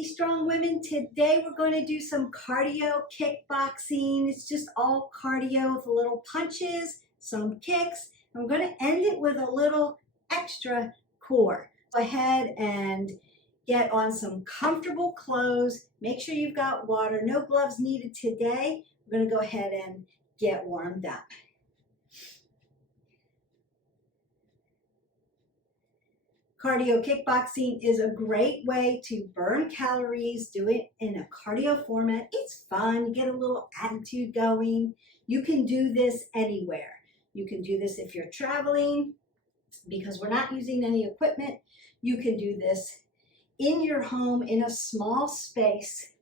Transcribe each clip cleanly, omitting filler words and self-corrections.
Feisty Strong Women. Today we're going to do some cardio kickboxing. It's just all cardio with little punches, some kicks. I'm going to end it with a little extra core. Go ahead and get on some comfortable clothes. Make sure you've got water. No gloves needed today. We're going to go ahead and get warmed up. Cardio kickboxing is a great way to burn calories, do it in a cardio format. It's fun, you get a little attitude going. You can do this anywhere. You can do this if you're traveling because we're not using any equipment. You can do this in your home in a small space.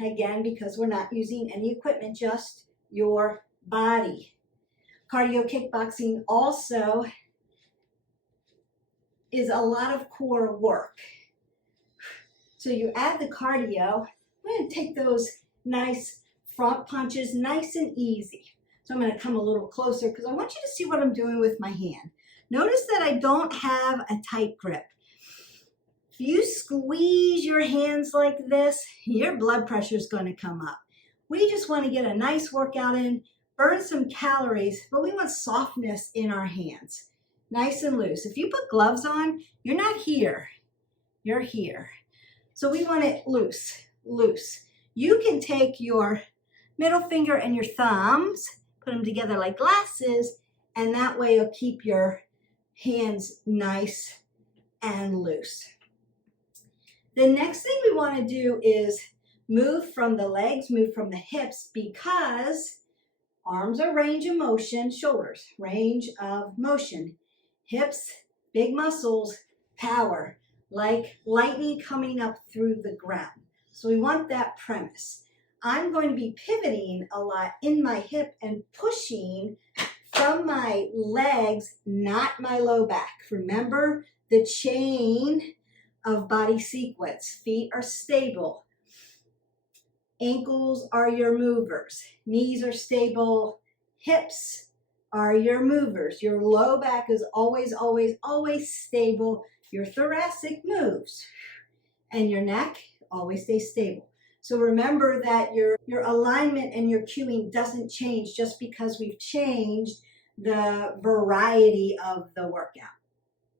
Again, because we're not using any equipment, just your body. Cardio kickboxing also is a lot of core work. So you add the cardio. I'm going to take those nice front punches nice and easy. So I'm going to come a little closer because I want you to see what I'm doing with my hand. Notice that I don't have a tight grip. If you squeeze your hands like this, your blood pressure is going to come up. We just want to get a nice workout in, burn some calories, but we want softness in our hands. Nice and loose. If you put gloves on, you're not here. You're here. So we want it loose, loose. You can take your middle finger and your thumbs, put them together like glasses, and that way you'll keep your hands nice and loose. The next thing we want to do is move from the legs, move from the hips, because arms are range of motion, shoulders, range of motion. Hips, big muscles, power, like lightning coming up through the ground. So we want that premise. I'm going to be pivoting a lot in my hip and pushing from my legs, not my low back. Remember the chain of body sequence. Feet are stable. Ankles are your movers. Knees are stable. Hips are your movers. Your low back is always, always, always stable. Your thoracic moves. And your neck always stays stable. So remember that your alignment and your cueing doesn't change just because we've changed the variety of the workout.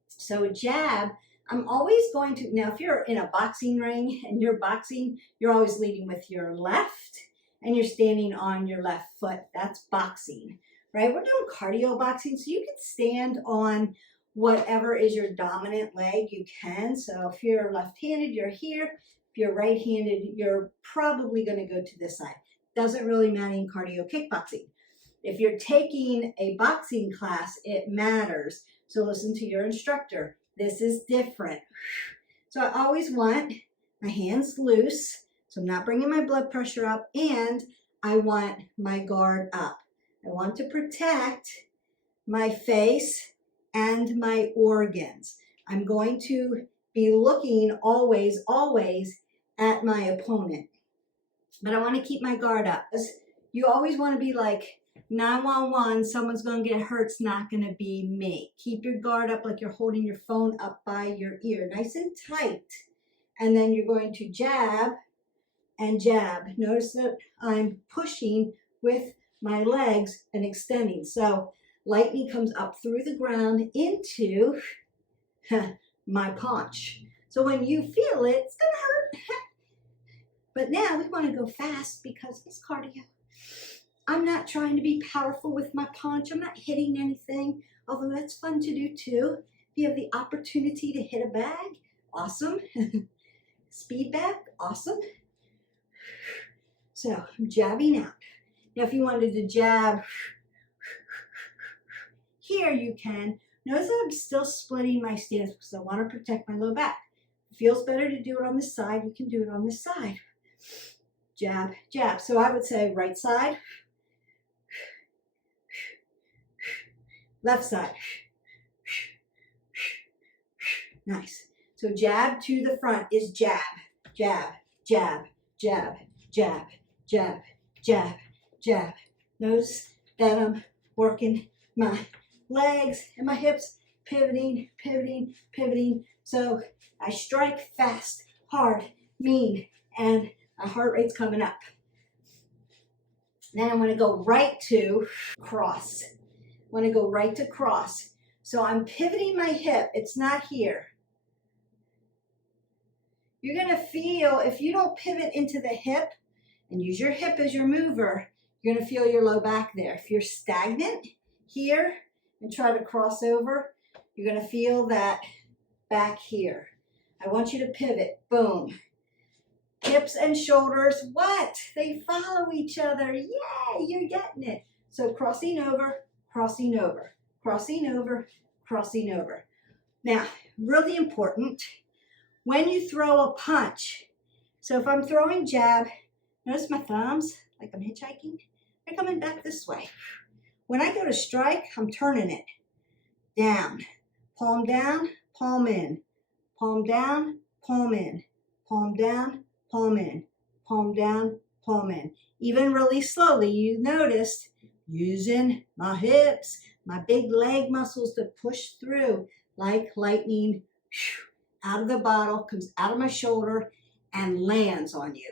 So a jab, I'm always going to, now if you're in a boxing ring and you're boxing, you're always leading with your left and you're standing on your left foot. That's boxing. Right? We're doing cardio boxing, so you can stand on whatever is your dominant leg, you can. So if you're left-handed, you're here. If you're right-handed, you're probably going to go to this side. Doesn't really matter in cardio kickboxing. If you're taking a boxing class, it matters. So listen to your instructor. This is different. So I always want my hands loose, so I'm not bringing my blood pressure up, and I want my guard up. I want to protect my face and my organs. I'm going to be looking always, always at my opponent. But I want to keep my guard up. You always want to be like 911, someone's going to get hurt, it's not going to be me. Keep your guard up like you're holding your phone up by your ear, nice and tight. And then you're going to jab and jab. Notice that I'm pushing with my legs and extending. So lightning comes up through the ground into my paunch. So when you feel it, it's gonna hurt. But now we want to go fast because it's cardio. I'm not trying to be powerful with my punch. I'm not hitting anything, although that's fun to do too. If you have the opportunity to hit a bag, awesome. Speed bag, awesome. So I'm jabbing out. Now, if you wanted to jab here, you can. Notice that I'm still splitting my stance because I want to protect my low back. It feels better to do it on this side. You can do it on this side. Jab, jab. So I would say right side, left side. Nice. So jab to the front is jab, jab, jab, jab, jab, jab, jab, jab. Notice that I'm working my legs and my hips, pivoting, pivoting, pivoting. So I strike fast, hard, mean, and my heart rate's coming up. Then I'm going to go right to cross. I want to go right to cross. So I'm pivoting my hip. It's not here. You're going to feel, if you don't pivot into the hip and use your hip as your mover, you're going to feel your low back there. If you're stagnant here and try to cross over, you're going to feel that back here. I want you to pivot. Boom. Hips and shoulders, what? They follow each other. Yay, you're getting it. So crossing over, crossing over, crossing over, crossing over. Now, really important, when you throw a punch, so if I'm throwing jab, notice my thumbs, like I'm hitchhiking, they're coming back this way. When I go to strike, I'm turning it down, palm in, palm down, palm in, palm down, palm in, palm down, palm in. Even really slowly, you noticed using my hips, my big leg muscles to push through like lightning. Out of the bottle, comes out of my shoulder and lands on you.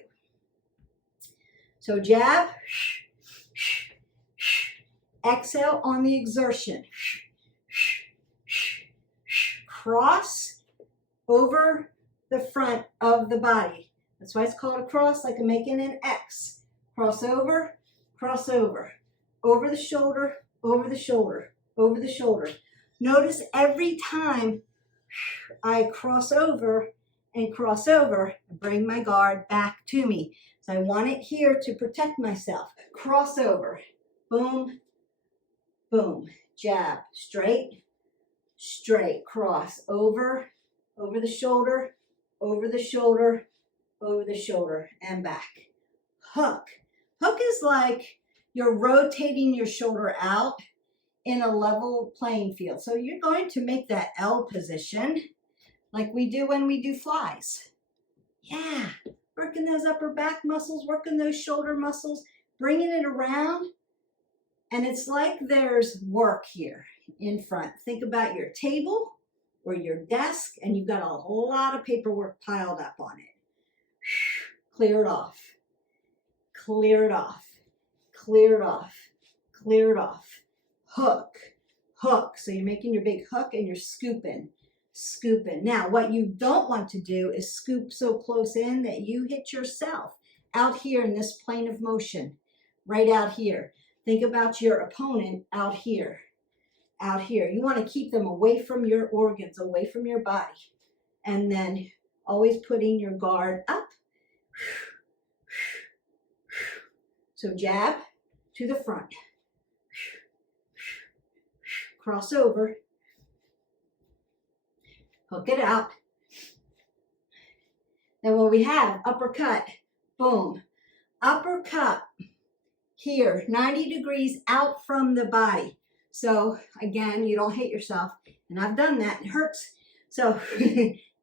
So jab, exhale on the exertion. Cross over the front of the body. That's why it's called a cross, like I'm making an X. Cross over, over the shoulder, over the shoulder, over the shoulder. Notice every time I cross over and cross over, I bring my guard back to me. So I want it here to protect myself. Cross over, boom, boom, jab, straight, straight, cross, over the shoulder, over the shoulder, over the shoulder, and back. Hook. Hook is like you're rotating your shoulder out in a level playing field. So you're going to make that L position like we do when we do flies. Yeah, working those upper back muscles, working those shoulder muscles, bringing it around. And it's like there's work here in front. Think about your table or your desk, and you've got a lot of paperwork piled up on it. Clear it off. Clear it off. Clear it off. Clear it off. Hook. Hook. So you're making your big hook and you're scooping. Scooping. Now, what you don't want to do is scoop so close in that you hit yourself out here in this plane of motion, right out here. Think about your opponent out here, out here. You want to keep them away from your organs, away from your body, and then always putting your guard up. So jab to the front, cross over, hook it out. Then what we have, uppercut, boom. Uppercut here, 90 degrees out from the body. So again, you don't hit yourself. And I've done that, it hurts. So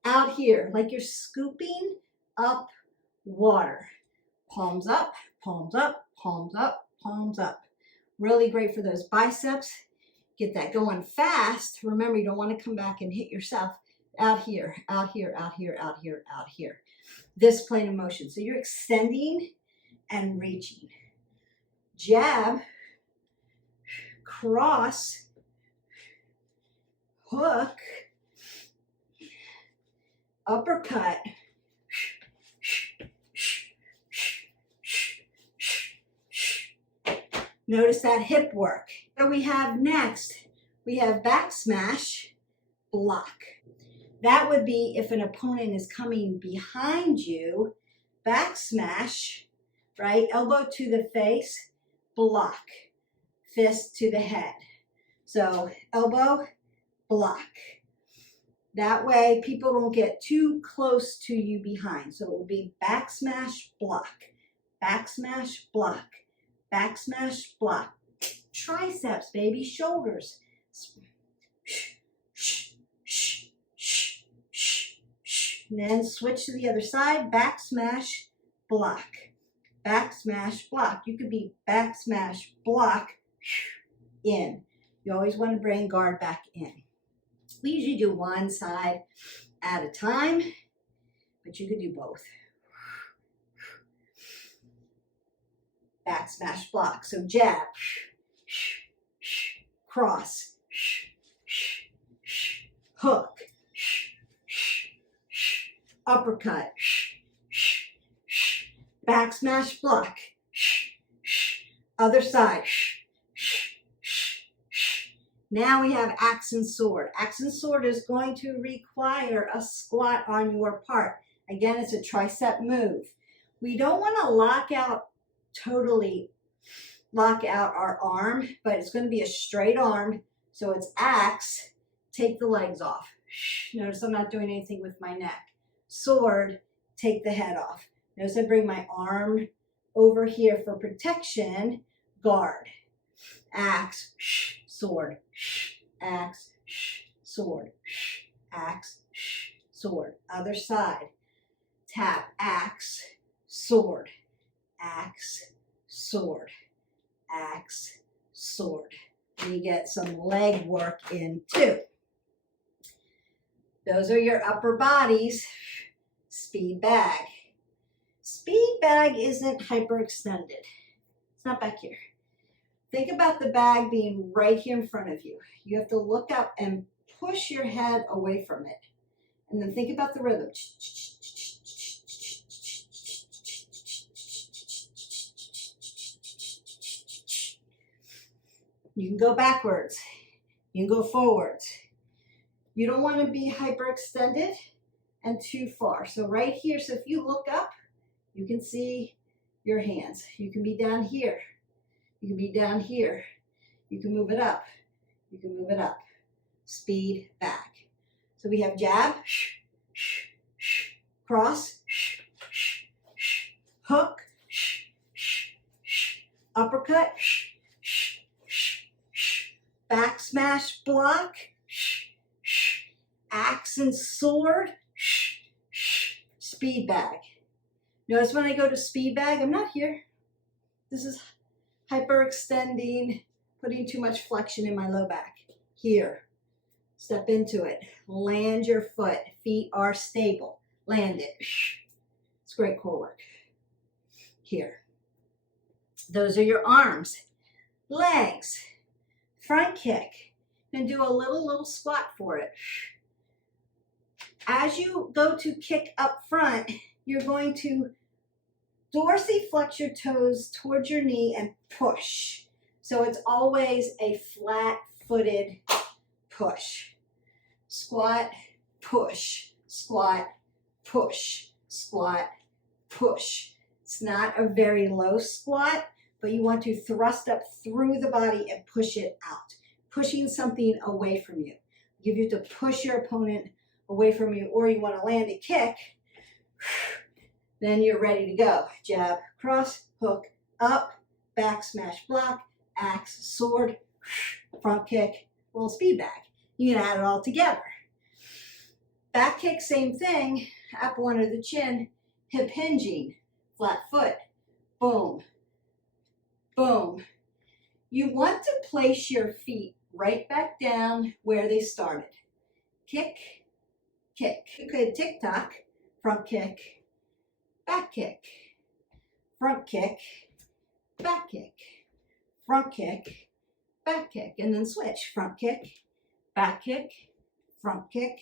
out here, like you're scooping up water. Palms up, palms up, palms up, palms up. Really great for those biceps. Get that going fast. Remember, you don't want to come back and hit yourself. Out here, out here, out here, out here, out here. This plane of motion. So you're extending and reaching. Jab, cross, hook, uppercut, notice that hip work. What we have next, we have back smash, block. That would be if an opponent is coming behind you, back smash, right? Elbow to the face, block, fist to the head. So elbow, block. That way people don't get too close to you behind. So it will be back smash, block, back smash, block, back smash, block. Triceps, baby, shoulders. And then switch to the other side, back smash, block, back smash, block. You could be back smash, block, in. You always want to bring guard back in. We usually do one side at a time, but you could do both. back smash block. So jab, cross, hook, uppercut, back smash block, other side. Now we have axe and sword. Axe and sword is going to require a squat on your part. Again, it's a tricep move. We don't want to totally lock out our arm, but it's going to be a straight arm. So it's axe, take the legs off. Notice I'm not doing anything with my neck. Sword, take the head off. Notice I bring my arm over here for protection, guard. Axe, sword, axe, sword, axe, sword. Other side. Tap, axe, sword, axe, sword, axe, sword. And you get some leg work in too. Those are your upper bodies. Speed bag. Speed bag isn't hyperextended. It's not back here. Think about the bag being right here in front of you. You have to look up and push your head away from it. And then think about the rhythm. You can go backwards. You can go forwards. You don't want to be hyperextended and too far. So right here, so if you look up, you can see your hands. You can be down here. You can be down here. You can move it up. You can move it up. Speed back. So we have jab, cross, hook, uppercut, back smash block, axe and sword, speed bag. Notice when I go to speed bag, I'm not here. This is hyperextending, putting too much flexion in my low back. Here, step into it. Land your foot. Feet are stable. Land it. It's great core work. Here. Those are your arms. Legs. Front kick. And do a little squat for it. As you go to kick up front, you're going to dorsiflex your toes towards your knee and push. So it's always a flat-footed push. Squat, push, squat, push, squat, push. It's not a very low squat, but you want to thrust up through the body and push it out. Pushing something away from you. Give you to push your opponent away from you, or you want to land a kick, then you're ready to go. Jab, cross, hook, up, back smash block, axe, sword, front kick, little speed bag. You can add it all together. Back kick, same thing, apple under the chin, hip hinging, flat foot, boom, boom. You want to place your feet right back down where they started. Kick, kick. You could tick-tock, front kick, back kick, front kick, back kick, front kick, back kick, and then switch. Front kick, back kick, front kick,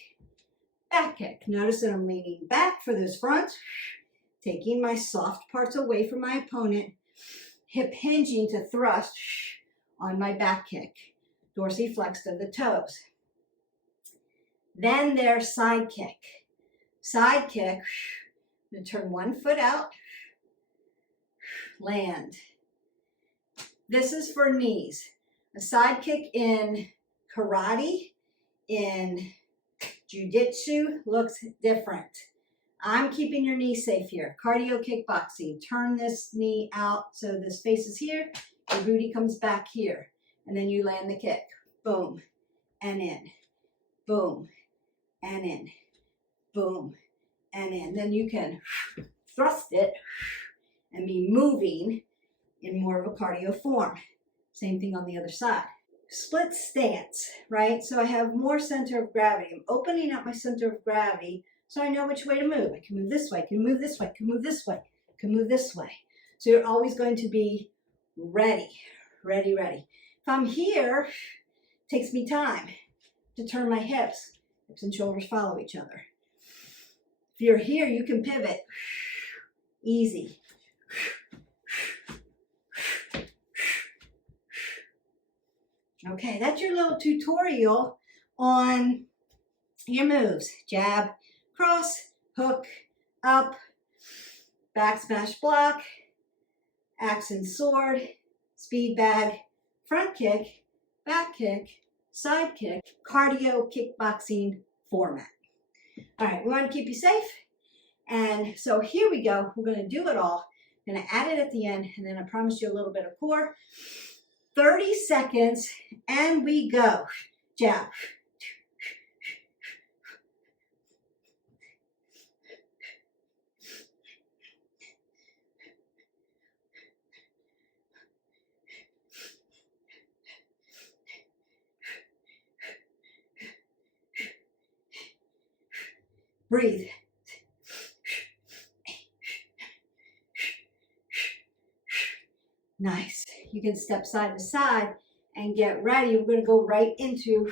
back kick. Notice that I'm leaning back for this front, taking my soft parts away from my opponent, hip hinging to thrust on my back kick, dorsiflexed of the toes. Then there's side kick. Side kick, I'm going to turn one foot out, land. This is for knees. A side kick in karate, in jiu-jitsu looks different. I'm keeping your knee safe here. Cardio kickboxing. Turn this knee out so this faces here, your booty comes back here, and then you land the kick. Boom, and in. Boom, and in. Boom, and in. Then you can thrust it and be moving in more of a cardio form. Same thing on the other side. Split stance, right? So I have more center of gravity. I'm opening up my center of gravity so I know which way to move. I can move this way, I can move this way, I can move this way, I can move this way. So you're always going to be ready, ready, ready. If I'm here, it takes me time to turn my hips. Hips and shoulders follow each other. If you're here, you can pivot. Easy. Okay, that's your little tutorial on your moves. Jab, cross, hook, up, back smash block, axe and sword, speed bag, front kick, back kick, side kick, cardio kickboxing format. All right, we want to keep you safe. And so here we go. We're going to do it all. I'm going to add it at the end, and then I promise you a little bit of core. 30 seconds, and we go. Jab. Breathe. Nice. You can step side to side and get ready. We're going to go right into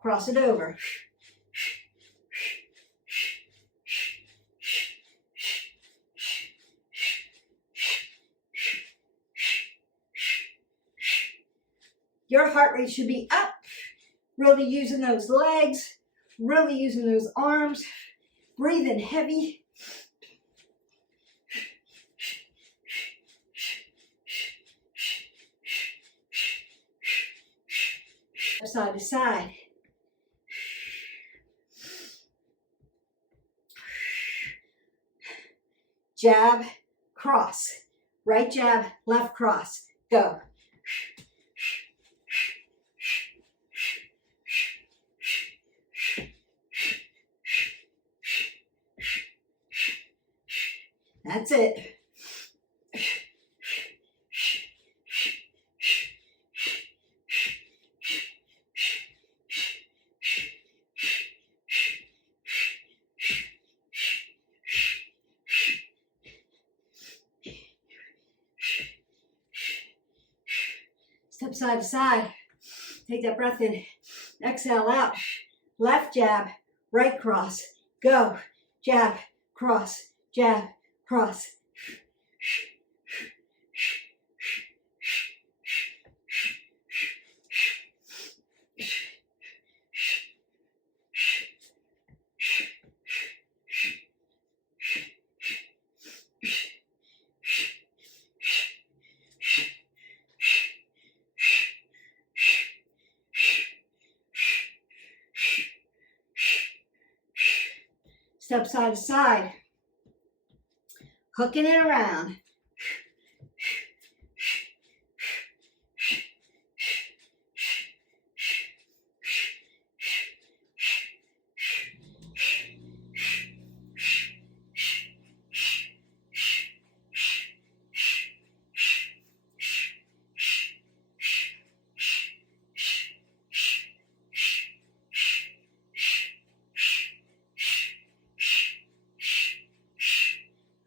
cross it over. Your heart rate should be up. Really using those legs, really using those arms, breathing heavy. Side to side. Jab, cross. Right jab, left cross. Go. That's it. Step side to side. Take that breath in. Exhale out. Left jab, right cross. Go. Jab, cross, jab, cross. Step side to side. Hooking it around.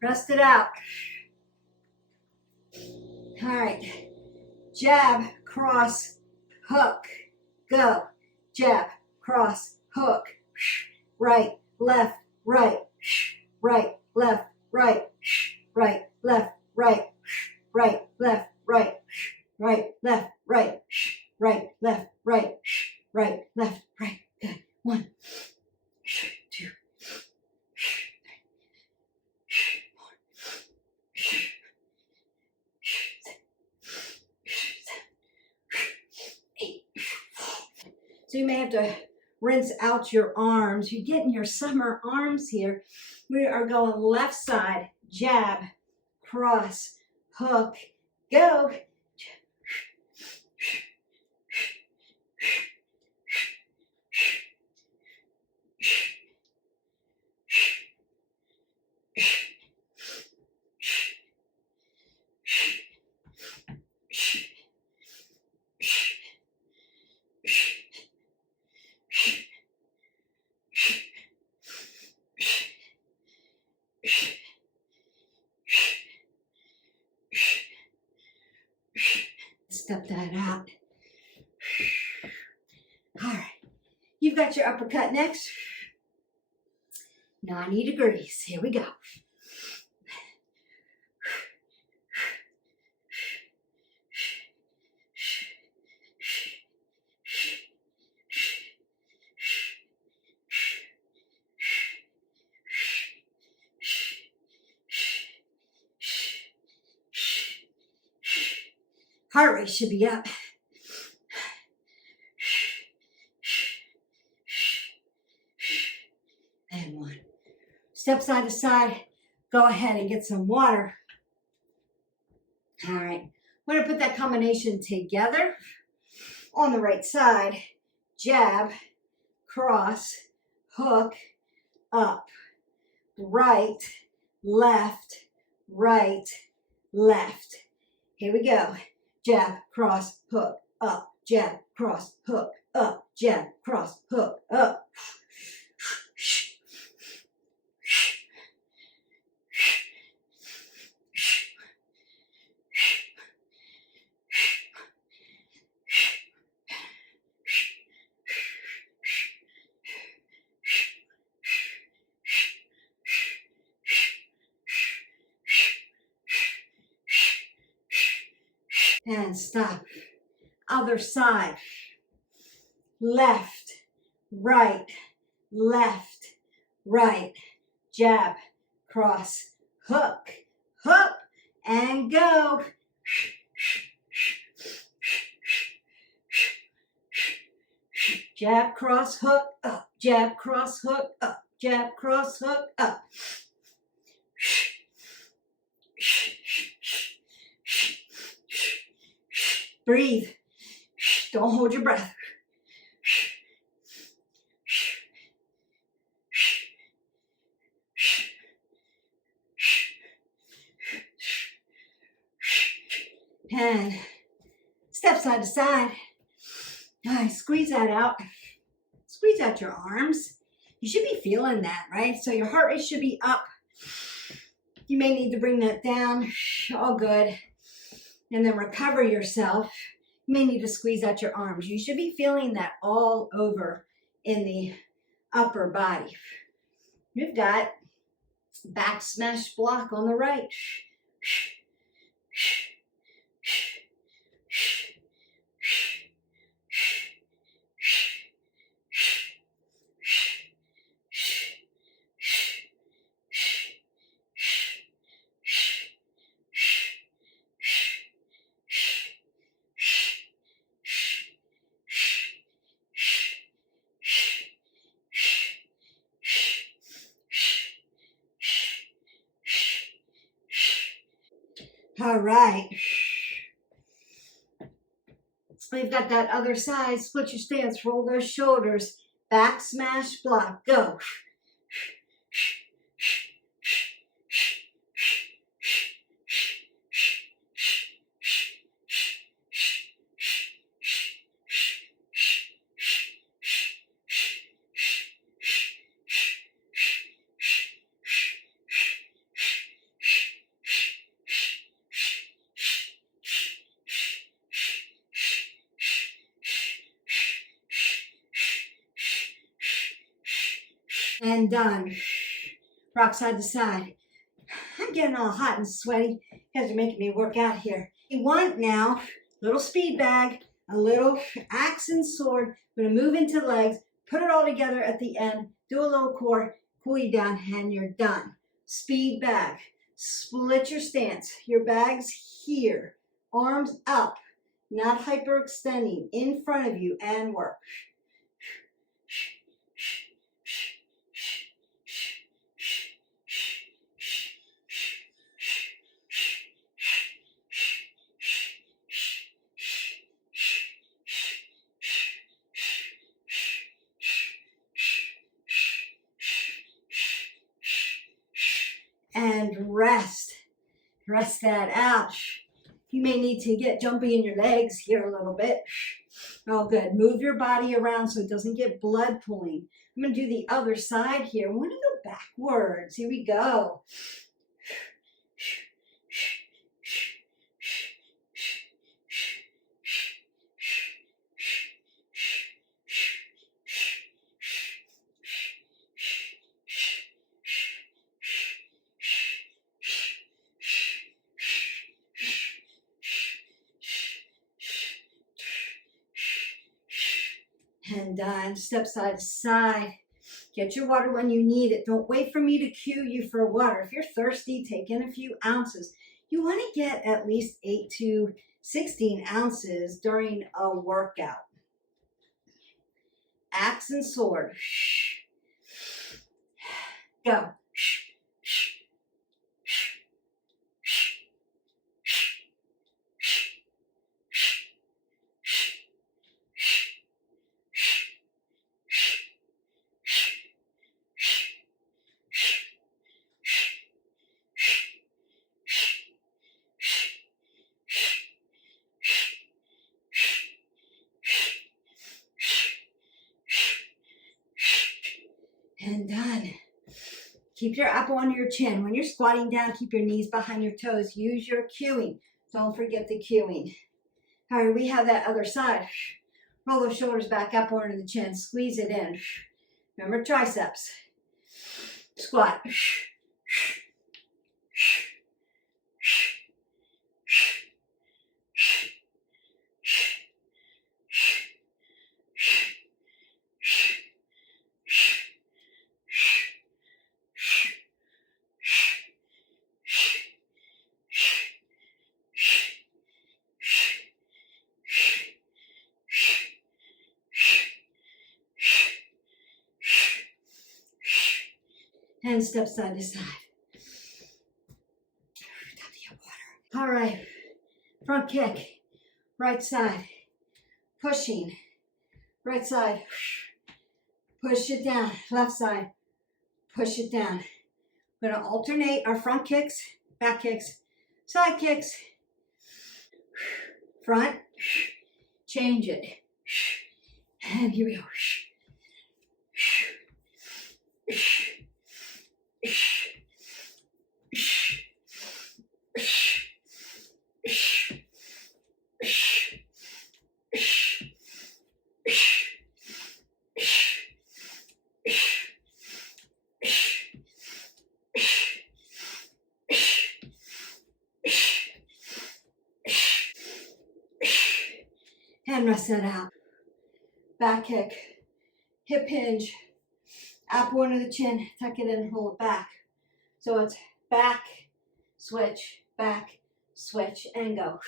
Rest it out. All right. Jab, cross, hook. Go. Jab, cross, hook. Right, left, right. Right, left, right. Right, left, right. Right, left, right. Right, left, right. Right, left, right. Right, left, right. Good. 1, 2, 8. So you may have to rinse out your arms. You're getting your summer arms here. We are going left side, jab, cross, hook, go. Step that out. All right. You've got your uppercut next. 90 degrees. Here we go. Heart rate should be up. And one. Step side to side. Go ahead and get some water. All right. We're going to put that combination together on the right side. Jab, cross, hook, up, right, left, right, left. Here we go. Jab, cross, hook, up, jab, cross, hook, up, jab, cross, hook, up. And stop. Other side. Left, right, left, right. Jab, cross, hook, hook, and go. Jab, cross, hook, up. Jab, cross, hook, up. Jab, cross, hook, up. Breathe. Don't hold your breath. And step side to side. Nice. Squeeze that out. Squeeze out your arms. You should be feeling that, right? So your heart rate should be up. You may need to bring that down. All good. And then recover yourself. You may need to squeeze out your arms. You should be feeling that all over in the upper body. You've got back smash block on the right. All right. We've got that other side. Split your stance. Roll those shoulders. Back smash block. Go. And done. Rock side to side. I'm getting all hot and sweaty. You guys are making me work out here. You want now, little speed bag, a little axe and sword. We're going to move into legs, put it all together at the end, do a little core, cool you down, and you're done. Speed bag. Split your stance. Your bag's here. Arms up, not hyperextending, in front of you, and work. And rest. Rest that out. You may need to get jumpy in your legs here a little bit. Oh, good. Move your body around so it doesn't get blood pooling. I'm going to do the other side here. I'm going to go backwards. Here we go. And done. Step side to side. Get your water when you need it. Don't wait for me to cue you for water. If you're thirsty, take in a few ounces. You want to get at least 8 to 16 ounces during a workout. Axe and sword. Go. And done. Keep your apple under your chin. When you're squatting down, keep your knees behind your toes. Use your cueing. Don't forget the cueing. All right, we have that other side. Roll those shoulders back up under the chin. Squeeze it in. Remember triceps. Squat. And step side to side. All right, front kick, right side, pushing, right side, push it down, left side, push it down. We're gonna alternate our front kicks, back kicks, side kicks, front, change it, and here we go. And rest that out. Back kick, hip hinge, apple under the chin, tuck it in and hold it back. So it's back, switch, and go.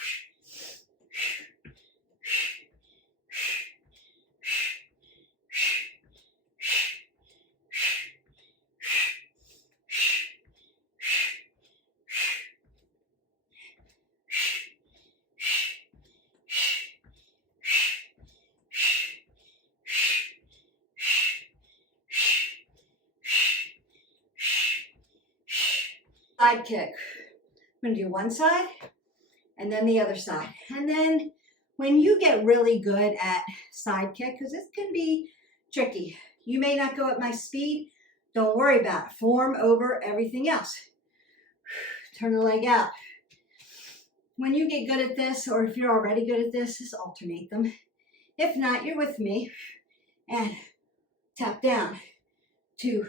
Side kick. I'm gonna do one side and then the other side. And then when you get really good at side kick, because this can be tricky, you may not go at my speed, don't worry about it. Form over everything else. Turn the leg out. When you get good at this, or if you're already good at this, just alternate them. If not, you're with me. And tap down, 2,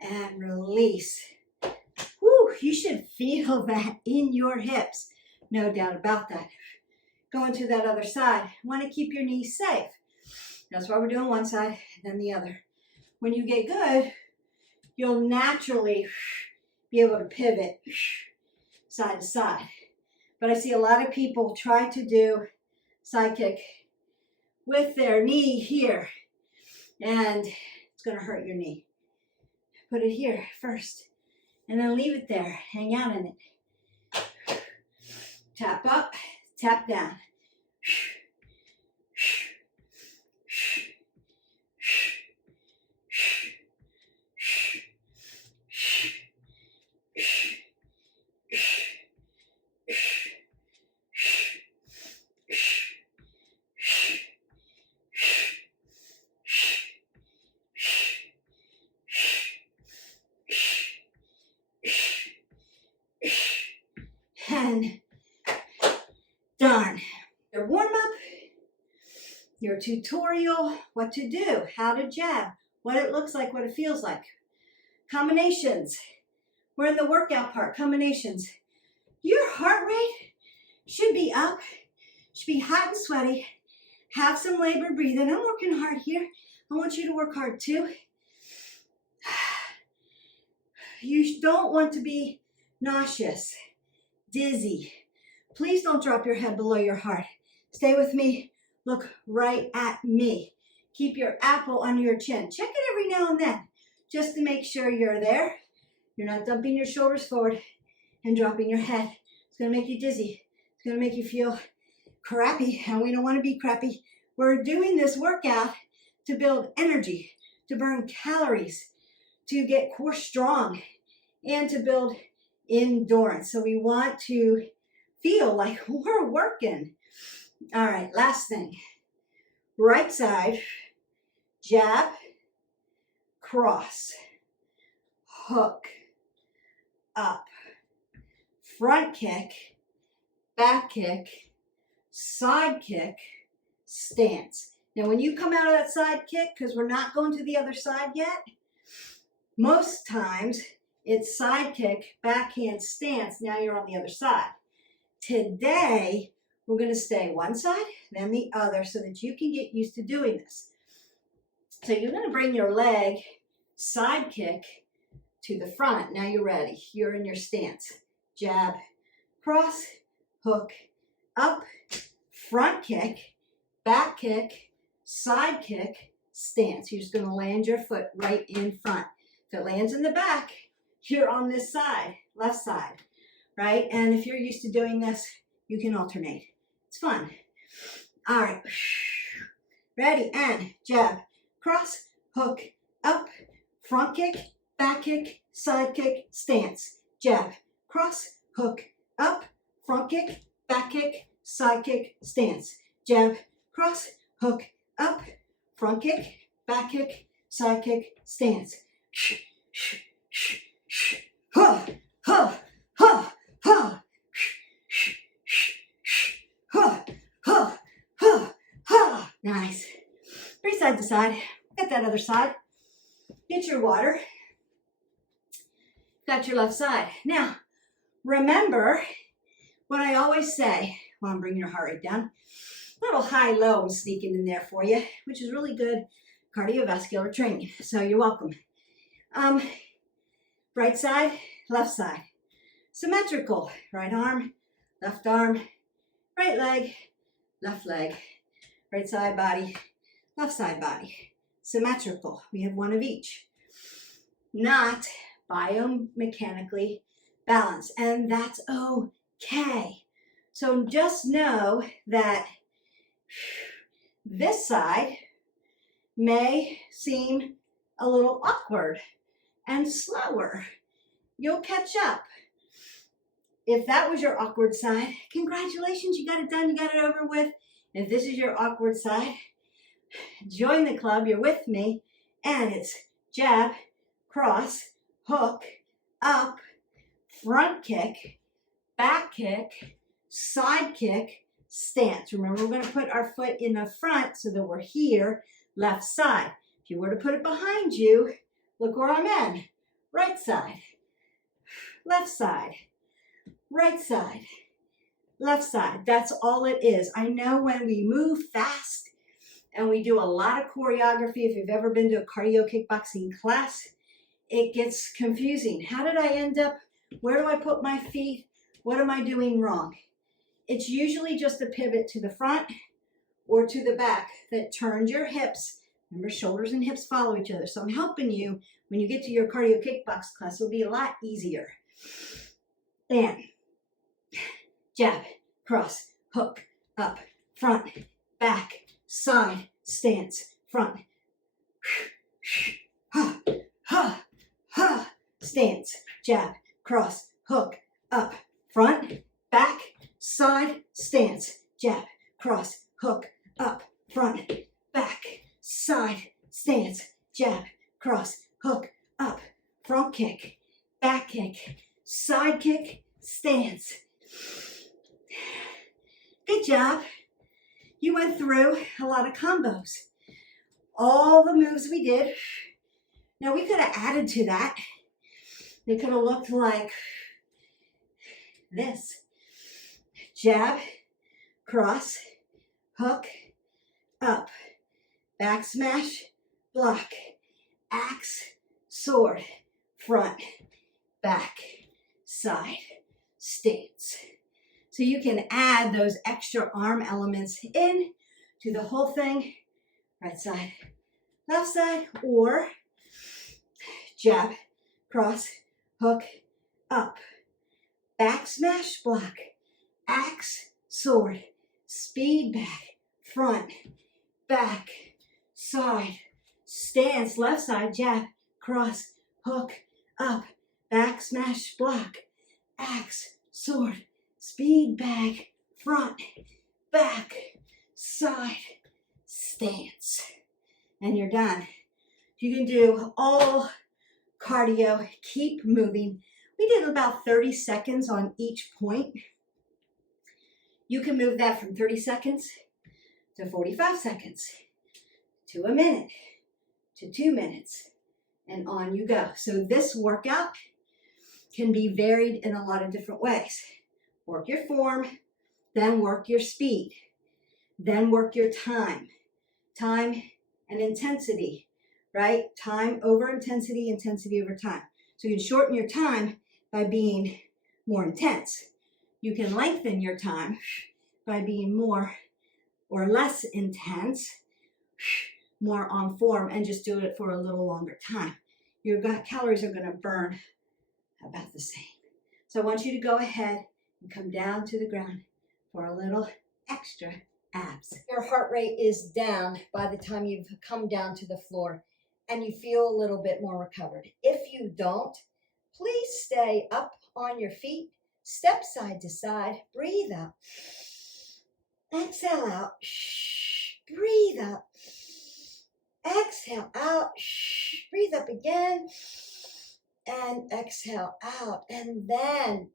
and release. Whew, you should feel that in your hips. No doubt about that. Going to that other side. Want to keep your knees safe. That's why we're doing one side and then the other. When you get good, you'll naturally be able to pivot side to side. But I see a lot of people try to do side kick with their knee here, and it's going to hurt your knee. Put it here first, and then leave it there. Hang out in it. Tap up, tap down. a tutorial, what to do, how to jab, what it looks like, what it feels like. Combinations. We're in the workout part, combinations. Your heart rate should be up, should be hot and sweaty. Have some labored breathing. I'm working hard here. I want you to work hard too. You don't want to be nauseous, dizzy. Please don't drop your head below your heart. Stay with me. Look right at me. Keep your apple under your chin. Check it every now and then, just to make sure you're there. You're not dumping your shoulders forward and dropping your head. It's going to make you dizzy. It's going to make you feel crappy, and we don't want to be crappy. We're doing this workout to build energy, to burn calories, to get core strong, and to build endurance. So we want to feel like we're working. All right, last thing. Right side, jab, cross, hook, up, front kick, back kick, side kick, stance. Now when you come out of that side kick, because we're not going to the other side yet, most times it's side kick, backhand stance, now you're on the other side. Today, we're going to stay one side, then the other, so that you can get used to doing this. So you're going to bring your leg side kick to the front. Now you're ready. You're in your stance. Jab, cross, hook, up, front kick, back kick, side kick, stance. You're just going to land your foot right in front. If it lands in the back, you're on this side, left side, right? And if you're used to doing this, you can alternate. It's fun. All right. Ready, and jab, cross, hook, up, front kick, back kick, side kick, stance. Jab, cross, hook, up, front kick, back kick, side kick, stance. Jab, cross, hook, up, front kick, back kick, side kick, stance. Huh, huh, huh, huh. Nice. Bring side to side. Get that other side. Get your water. Got your left side. Now, remember what I always say. Well, I'm bringing your heart rate down. A little high-low I'm sneaking in there for you, which is really good cardiovascular training. So you're welcome. Right side, left side. Symmetrical. Right arm, right leg, left leg. Right side body, left side body. Symmetrical. We have one of each. Not biomechanically balanced, and that's okay. So just know that this side may seem a little awkward and slower. You'll catch up. If that was your awkward side, congratulations, you got it done, you got it over with. If this is your awkward side, join the club, you're with me, and it's jab, cross, hook, up, front kick, back kick, side kick, stance. Remember, we're going to put our foot in the front so that we're here, left side. If you were to put it behind you, look where I'm in. Right side, left side, right side, left side. That's all it is. I know when we move fast and we do a lot of choreography, if you've ever been to a cardio kickboxing class, it gets confusing. How did I end up? Where do I put my feet? What am I doing wrong? It's usually just a pivot to the front or to the back that turns your hips. Remember, shoulders and hips follow each other. So I'm helping you when you get to your cardio kickbox class. It'll be a lot easier. And jab, cross, hook, up, front, back, side, stance, front. Stance, jab, cross, hook, up, front, back, side, stance, jab, cross, hook, up, front, back, side, stance, jab, cross, hook, up, front kick, back kick, side kick, stance. Good job. You went through a lot of combos. All the moves we did. Now we could have added to that. They could have looked like this. Jab, cross, hook, up, back smash, block, axe, sword, front, back, side, stance. So you can add those extra arm elements in to the whole thing, right side, left side, or jab, cross, hook, up, back smash, block, axe, sword, speed back, front, back, side, stance, left side, jab, cross, hook, up, back smash, block, axe, sword, speed back, front, back, side, stance. And you're done. You can do all cardio, keep moving. We did about 30 seconds on each point. You can move that from 30 seconds to 45 seconds, to a minute, to 2 minutes, and on you go. So this workout can be varied in a lot of different ways. Work your form, then work your speed, then work your time and intensity, right? Time over intensity, intensity over time. So you can shorten your time by being more intense. You can lengthen your time by being more or less intense, more on form, and just do it for a little longer time. Your calories are going to burn about the same. So I want you to go ahead and come down to the ground for a little extra abs. Your heart rate is down by the time you've come down to the floor and you feel a little bit more recovered. If you don't, please stay up on your feet, step side to side, breathe up, exhale out, breathe up, exhale out, breathe up again, and exhale out, and then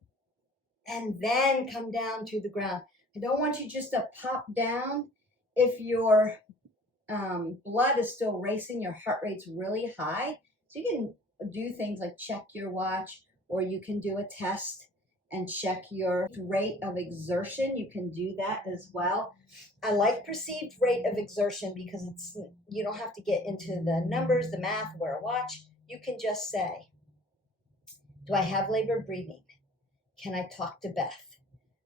come down to the ground. I don't want you just to pop down. If your blood is still racing, your heart rate's really high, so you can do things like check your watch, or you can do a test and check your rate of exertion. You can do that as well. I like perceived rate of exertion because you don't have to get into the numbers, the math, wear a watch. You can just say, do I have labored breathing? Can I talk to Beth?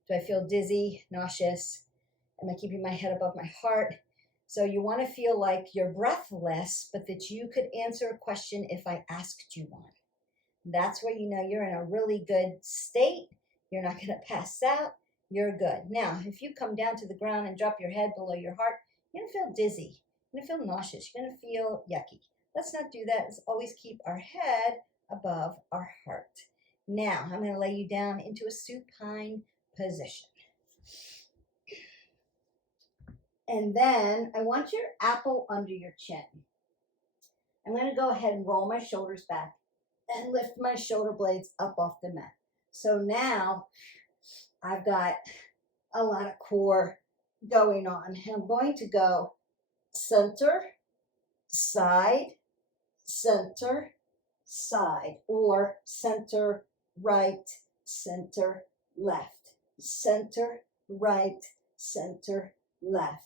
Do I feel dizzy, nauseous? Am I keeping my head above my heart? So you want to feel like you're breathless, but that you could answer a question if I asked you one. That's where you know you're in a really good state. You're not going to pass out. You're good. Now, if you come down to the ground and drop your head below your heart, you're going to feel dizzy. You're going to feel nauseous. You're going to feel yucky. Let's not do that. Let's always keep our head above our heart. Now, I'm going to lay you down into a supine position. And then I want your apple under your chin. I'm going to go ahead and roll my shoulders back and lift my shoulder blades up off the mat. So now I've got a lot of core going on. I'm going to go center, side, or center, right, center, left, center, right, center, left.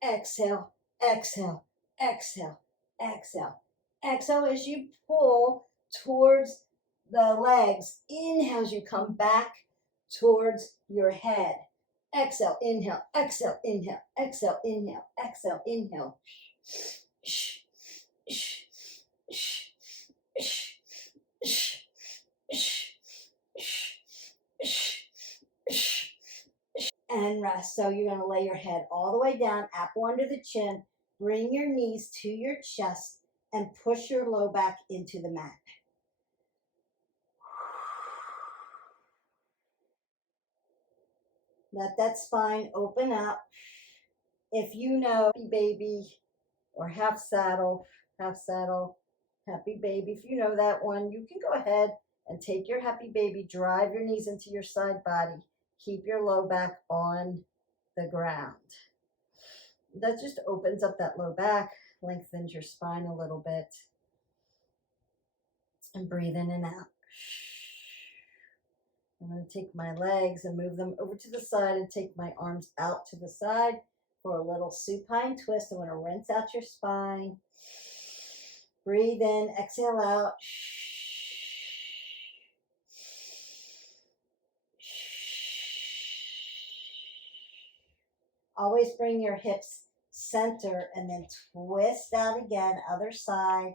Exhale, exhale, exhale, exhale. Exhale as you pull towards the legs. Inhale as you come back towards your head. Exhale, inhale, exhale, inhale, exhale, inhale, exhale, inhale. And rest. So you're going to lay your head all the way down, apple under the chin, bring your knees to your chest, and push your low back into the mat. Let that spine open up. If you know Happy Baby or half saddle, Happy Baby, if you know that one, you can go ahead and take your Happy Baby, drive your knees into your side body. Keep your low back on the ground. That just opens up that low back, lengthens your spine a little bit. And breathe in and out. I'm going to take my legs and move them over to the side and take my arms out to the side for a little supine twist. I want to rinse out your spine. Breathe in, exhale out. Always bring your hips center and then twist out again, other side.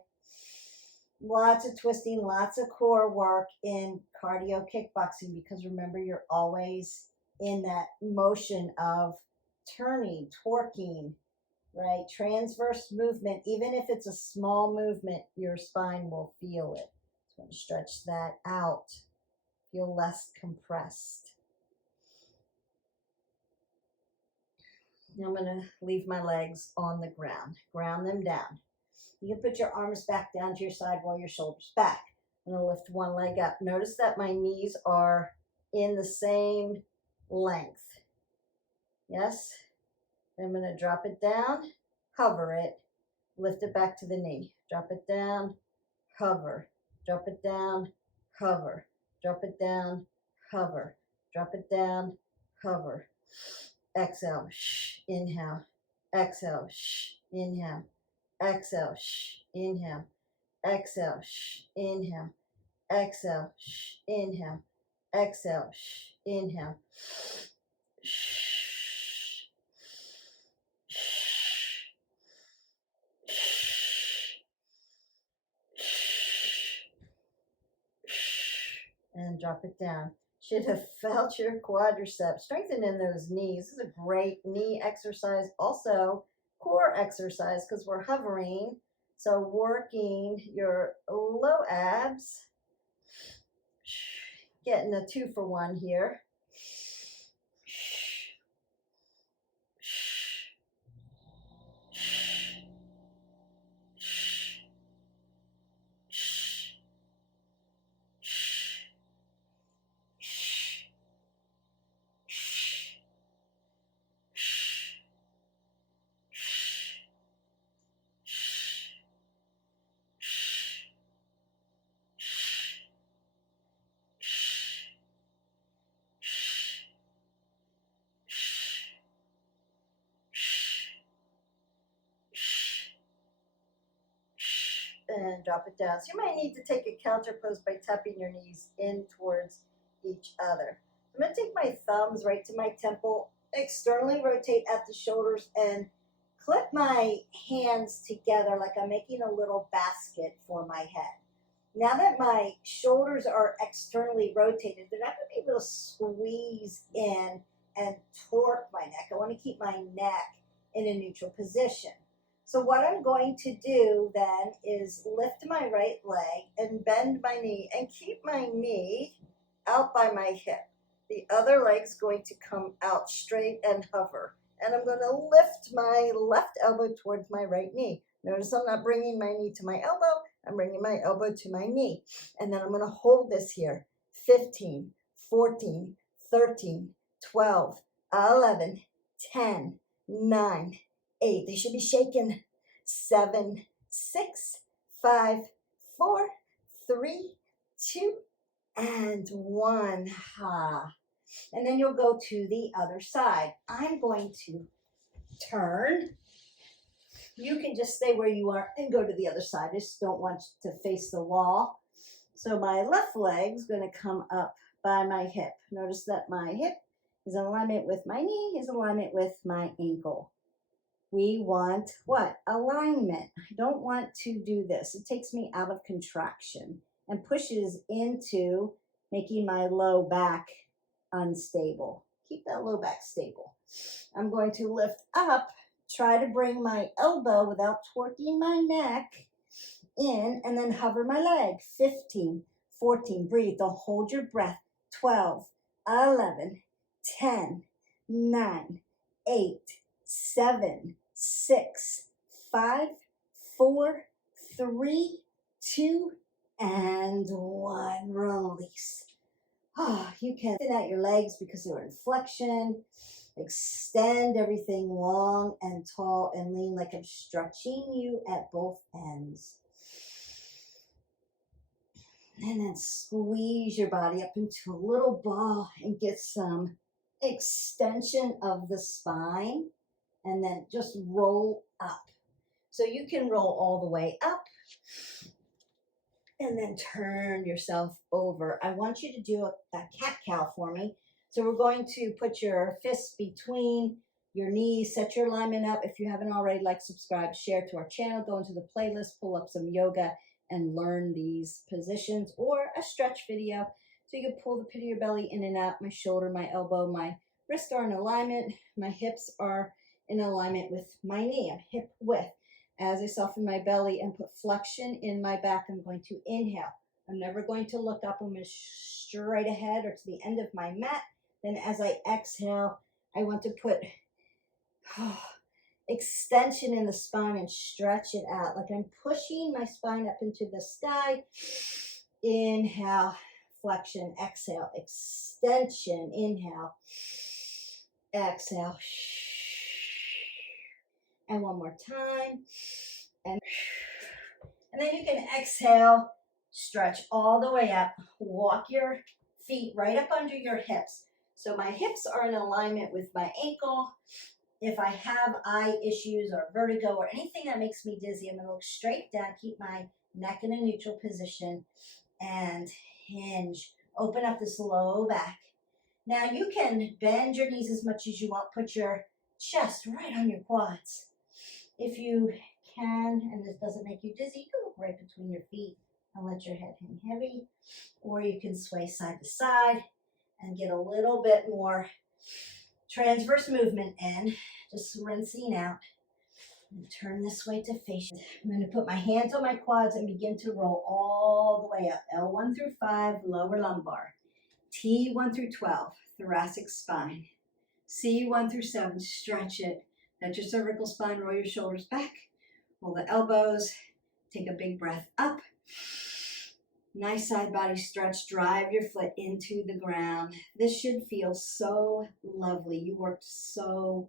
Lots of twisting, lots of core work in cardio kickboxing, because remember, you're always in that motion of turning, torquing, right? Transverse movement, even if it's a small movement, your spine will feel it. So I'm going to stretch that out, feel less compressed. Now I'm going to leave my legs on the ground, ground them down. You can put your arms back down to your side while your shoulders back. I'm going to lift one leg up. Notice that my knees are in the same length. Yes? I'm going to drop it down, hover it, lift it back to the knee. Drop it down, hover. Drop it down, hover. Drop it down, hover. Drop it down, hover. Exhale, inhale. Exhale, inhale. Exhale, inhale. Exhale, inhale. Exhale, inhale. Exhale, inhale. And drop it down. Should have felt your quadriceps. Strengthen in those knees. This is a great knee exercise. Also, core exercise, because we're hovering. So working your low abs. Getting a 2-for-1 here. And drop it down. So you might need to take a counter pose by tapping your knees in towards each other. I'm going to take my thumbs right to my temple, externally rotate at the shoulders, and clip my hands together like I'm making a little basket for my head. Now that my shoulders are externally rotated, they're not going to be able to squeeze in and torque my neck. I want to keep my neck in a neutral position. So what I'm going to do then is lift my right leg and bend my knee and keep my knee out by my hip. The other leg's going to come out straight and hover. And I'm going to lift my left elbow towards my right knee. Notice I'm not bringing my knee to my elbow. I'm bringing my elbow to my knee. And then I'm going to hold this here. 15, 14, 13, 12, 11, 10, 9, 8. They should be shaken. 7, 6, 5, 4, 3, 2, and 1. Ha. And then you'll go to the other side. I'm going to turn. You can just stay where you are and go to the other side. I just don't want to face the wall. So my left leg's going to come up by my hip. Notice that my hip is in alignment with my knee, is in alignment with my ankle. We want what? Alignment. I don't want to do this. It takes me out of contraction and pushes into making my low back unstable. Keep that low back stable. I'm going to lift up, try to bring my elbow without torquing my neck in, and then hover my leg. 15, 14, breathe. Don't hold your breath. 12, 11, 10, 9, 8, 7, 6, 5, 4, 3, 2, and 1. Release. You can thin out your legs because they're in flexion. Extend everything long and tall and lean like I'm stretching you at both ends. And then squeeze your body up into a little ball and get some extension of the spine. And then just roll up. So you can roll all the way up and then turn yourself over. I want you to do a cat-cow for me. So we're going to put your fists between your knees, set your alignment up. If you haven't already, like, subscribe, share to our channel, go into the playlist, pull up some yoga and learn these positions or a stretch video. So you can pull the pit of your belly in and out. My shoulder, my elbow, my wrists are in alignment. My hips are in alignment with my knee. I'm hip width. As I soften my belly and put flexion in my back, I'm going to inhale. I'm never going to look up. I'm going to straight ahead or to the end of my mat. Then as I exhale, I want to put extension in the spine and stretch it out. Like I'm pushing my spine up into the sky. Inhale, flexion, exhale, extension, inhale, exhale. And one more time. And then you can exhale, stretch all the way up. Walk your feet right up under your hips. So my hips are in alignment with my ankle. If I have eye issues or vertigo or anything that makes me dizzy, I'm going to look straight down, keep my neck in a neutral position, and hinge. Open up this low back. Now you can bend your knees as much as you want. Put your chest right on your quads. If you can, and this doesn't make you dizzy, you can look right between your feet and let your head hang heavy. Or you can sway side to side and get a little bit more transverse movement in, just rinsing out. And turn this way to face. I'm going to put my hands on my quads and begin to roll all the way up. L1 through 5, lower lumbar. T1 through 12, thoracic spine. C1 through 7, stretch it. Let your cervical spine, roll your shoulders back. Roll the elbows. Take a big breath up. Nice side body stretch. Drive your foot into the ground. This should feel so lovely. You worked so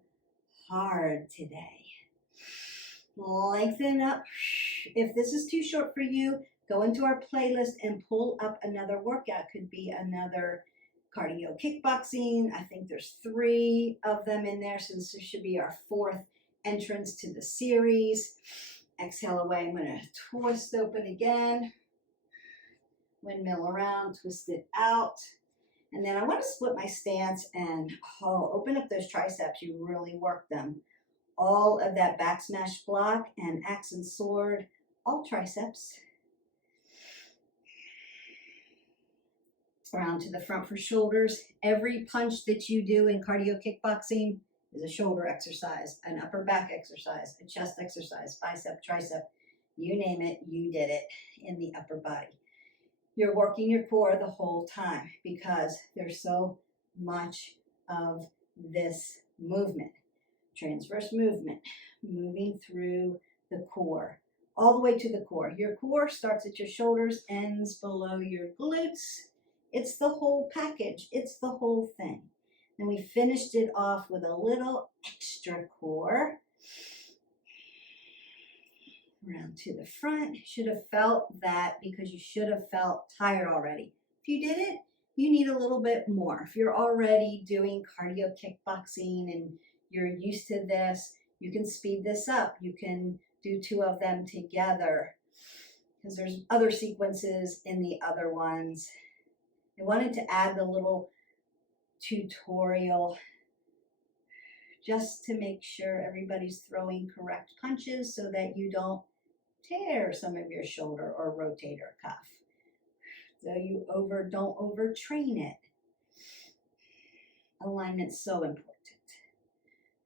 hard today. Lengthen up. If this is too short for you, go into our playlist and pull up another workout. Could be another cardio kickboxing. I think there's 3 of them in there, so this should be our 4th entrance to the series. Exhale away. I'm going to twist open again. Windmill around, twist it out. And then I want to split my stance and open up those triceps. You really work them. All of that back smash block and axe and sword, all triceps. Around to the front for shoulders. Every punch that you do in cardio kickboxing is a shoulder exercise, an upper back exercise, a chest exercise, bicep, tricep, you name it, you did it in the upper body. You're working your core the whole time because there's so much of this movement. Transverse movement, moving through the core, all the way to the core. Your core starts at your shoulders, ends below your glutes. It's the whole package. It's the whole thing. And we finished it off with a little extra core. Around to the front. Should have felt that because you should have felt tired already. If you didn't, you need a little bit more. If you're already doing cardio kickboxing and you're used to this, you can speed this up. You can do 2 of them together because there's other sequences in the other ones. I wanted to add the little tutorial just to make sure everybody's throwing correct punches so that you don't tear some of your shoulder or rotator cuff. So you don't overtrain it. Alignment's so important.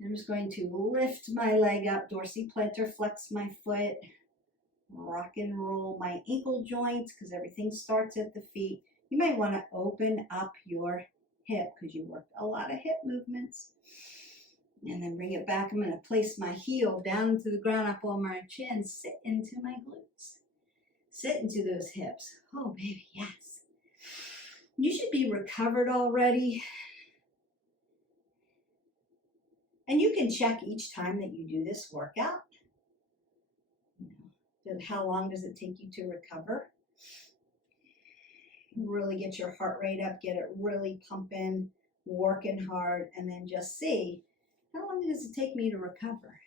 I'm just going to lift my leg up, dorsiplantar, flex my foot, rock and roll my ankle joints because everything starts at the feet. You might want to open up your hip because you worked a lot of hip movements. And then bring it back. I'm going to place my heel down into the ground up on my chin, sit into my glutes. Sit into those hips. Oh, baby, yes. You should be recovered already. And you can check each time that you do this workout. How long does it take you to recover? Really get your heart rate up, get it really pumping, working hard, and then just see how long does it take me to recover?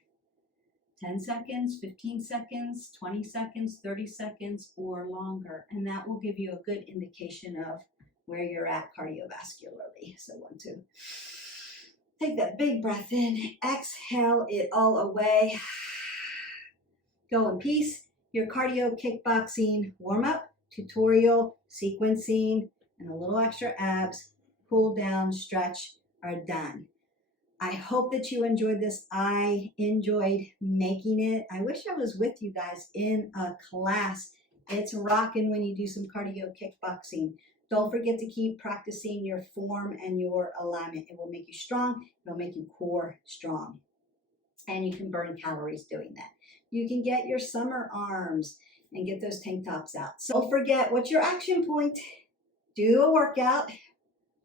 10 seconds, 15 seconds, 20 seconds, 30 seconds, or longer. And that will give you a good indication of where you're at cardiovascularly. So 1, 2. Take that big breath in, exhale it all away. Go in peace. Your cardio kickboxing warm-up, tutorial, sequencing, and a little extra abs, cool down, stretch are done. I hope that you enjoyed this. I enjoyed making it. I wish I was with you guys in a class. It's rocking when you do some cardio kickboxing. Don't forget to keep practicing your form and your alignment. It will make you strong. It'll make you core strong. And you can burn calories doing that. You can get your summer arms and get those tank tops out. So don't forget, what's your action point? Do a workout,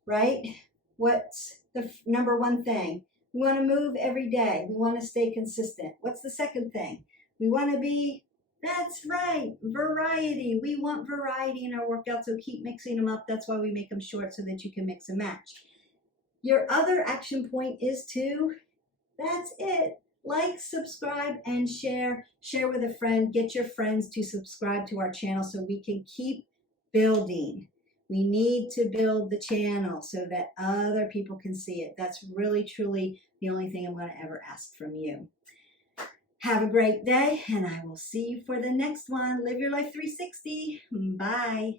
right? What's the number one thing? We want to move every day. We want to stay consistent. What's the second thing? We want to be, that's right, variety. We want variety in our workouts, so keep mixing them up. That's why we make them short, so that you can mix and match. Your other action point is to, that's it. Like, subscribe, and share. Share with a friend. Get your friends to subscribe to our channel so we can keep building. We need to build the channel so that other people can see it. That's really, truly the only thing I'm going to ever ask from you. Have a great day, and I will see you for the next one. Live your life 360. Bye.